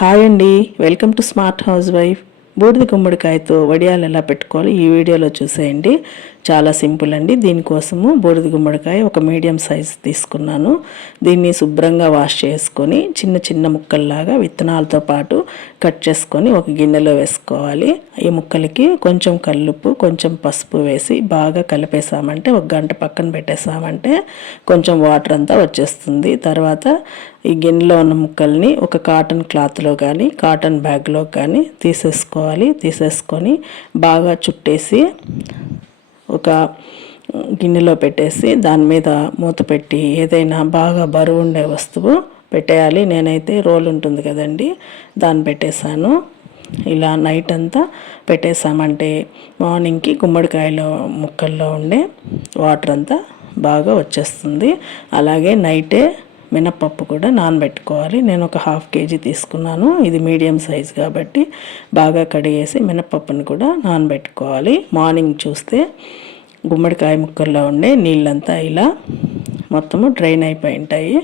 Hi అండి welcome to smart house wife. బూడిద గుమ్మడికాయతో వడియాలు ఎలా పెట్టుకోవాలి ఈ వీడియోలో చూసేయండి. చాలా సింపుల్ అండి. దీనికోసము బూడిద గుమ్మడికాయ ఒక మీడియం సైజ్ తీసుకున్నాను. దీన్ని శుభ్రంగా వాష్ చేసుకొని చిన్న చిన్న ముక్కల్లాగా విత్తనాలతో పాటు కట్ చేసుకొని ఒక గిన్నెలో వేసుకోవాలి. ఈ ముక్కలకి కొంచెం కల్లుప్పు కొంచెం పసుపు వేసి బాగా కలిపేసామంటే ఒక గంట పక్కన పెట్టేసామంటే కొంచెం వాటర్ అంతా వచ్చేస్తుంది. తర్వాత ఈ గిన్నెలో ఉన్న ముక్కల్ని ఒక కాటన్ క్లాత్లో కానీ కాటన్ బ్యాగ్లో కానీ తీసేసుకోవాలి. తీసేసుకొని బాగా చుట్టేసి ఒక గిన్నెలో పెట్టేసి దాని మీద మూత పెట్టి ఏదైనా బాగా బరువు ఉండే వస్తువు పెట్టేయాలి. నేనైతే రోల్ ఉంటుంది కదండి దాన్ని పెట్టేశాను. ఇలా నైట్ అంతా పెట్టేసామంటే మార్నింగ్కి గుమ్మడికాయలో ముక్కల్లో ఉండే వాటర్ అంతా బాగా వచ్చేస్తుంది. అలాగే నైటే మినప్పప్పు కూడా నానబెట్టుకోవాలి. నేను ఒక హాఫ్ కేజీ తీసుకున్నాను. ఇది మీడియం సైజ్ కాబట్టి బాగా కడిగేసి మినప్పప్పుని కూడా నానబెట్టుకోవాలి. మార్నింగ్ చూస్తే గుమ్మడికాయ ముక్కల్లో ఉండే నీళ్ళంతా ఇలా మొత్తము డ్రైన్ అయిపోయి ఉంటాయి.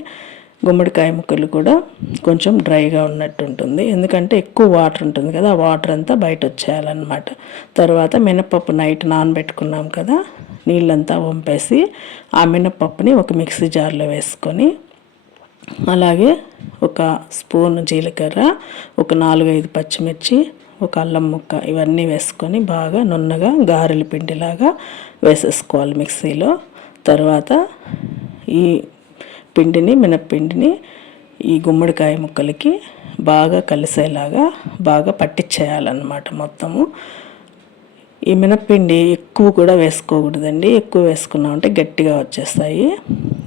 గుమ్మడికాయ ముక్కలు కూడా కొంచెం డ్రైగా ఉన్నట్టు ఉంటుంది. ఎందుకంటే ఎక్కువ వాటర్ ఉంటుంది కదా ఆ వాటర్ అంతా బయట వచ్చేయాలన్నమాట. తర్వాత మినపప్పు నైట్ నానబెట్టుకున్నాం కదా నీళ్ళంతా వంపేసి ఆ మినపప్పుని ఒక మిక్సీ జార్లో వేసుకొని అలాగే ఒక స్పూన్ జీలకర్ర ఒక నాలుగైదు పచ్చిమిర్చి ఒక అల్లం ముక్క ఇవన్నీ వేసుకొని బాగా నున్నగా గారెల పిండిలాగా వేసేసుకోవాలి మిక్సీలో. తర్వాత ఈ పిండిని మినప్పిండిని ఈ గుమ్మడికాయ ముక్కలకి బాగా కలిసేలాగా బాగా పట్టించేయాలన్నమాట మొత్తము. ఈ మినప్పిండి ఎక్కువ కూడా వేసుకోకూడదండి. ఎక్కువ వేసుకున్నామంటే గట్టిగా వచ్చేస్తాయి.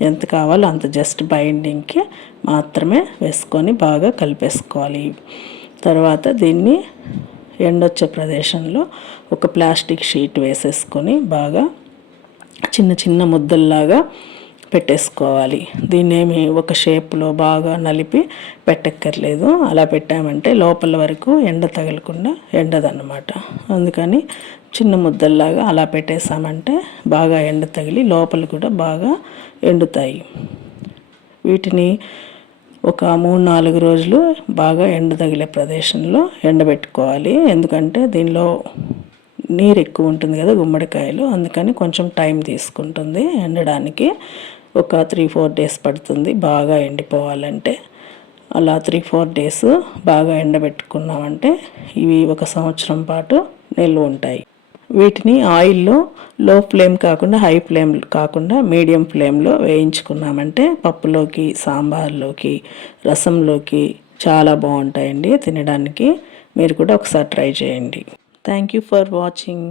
ఎంత కావాలో అంత జస్ట్ బైండింగ్కి మాత్రమే వేసుకొని బాగా కలిపేసుకోవాలి. తర్వాత దీన్ని ఎండొచ్చే ప్రదేశంలో ఒక ప్లాస్టిక్ షీట్ వేసేసుకొని బాగా చిన్న చిన్న ముద్దల్లాగా పెట్టేసుకోవాలి. దీన్ని ఒక షేప్లో బాగా నలిపి పెట్టక్కర్లేదు. అలా పెట్టామంటే లోపల వరకు ఎండ తగలకుండా ఎండదన్నమాట. అందుకని చిన్న ముద్దల్లాగా అలా పెట్టేసామంటే బాగా ఎండ తగిలి లోపల కూడా బాగా ఎండుతాయి. వీటిని ఒక మూడు నాలుగు రోజులు బాగా ఎండ తగిలే ప్రదేశంలో ఎండబెట్టుకోవాలి. ఎందుకంటే దీనిలో నీరు ఎక్కువ ఉంటుంది కదా గుమ్మడికాయలు. అందుకని కొంచెం టైం తీసుకుంటుంది ఎండడానికి. ఒక త్రీ ఫోర్ డేస్ పడుతుంది బాగా ఎండిపోవాలంటే. అలా త్రీ ఫోర్ డేస్ బాగా ఎండబెట్టుకున్నామంటే ఇవి ఒక సంవత్సరం పాటు నిల్వ ఉంటాయి. వీటిని ఆయిల్లో లో ఫ్లేమ్ కాకుండా హై ఫ్లేమ్ కాకుండా మీడియం ఫ్లేమ్లో వేయించుకున్నామంటే పప్పులోకి సాంబార్లోకి రసంలోకి చాలా బాగుంటాయండి తినడానికి. మీరు కూడా ఒకసారి ట్రై చేయండి. Thank you for watching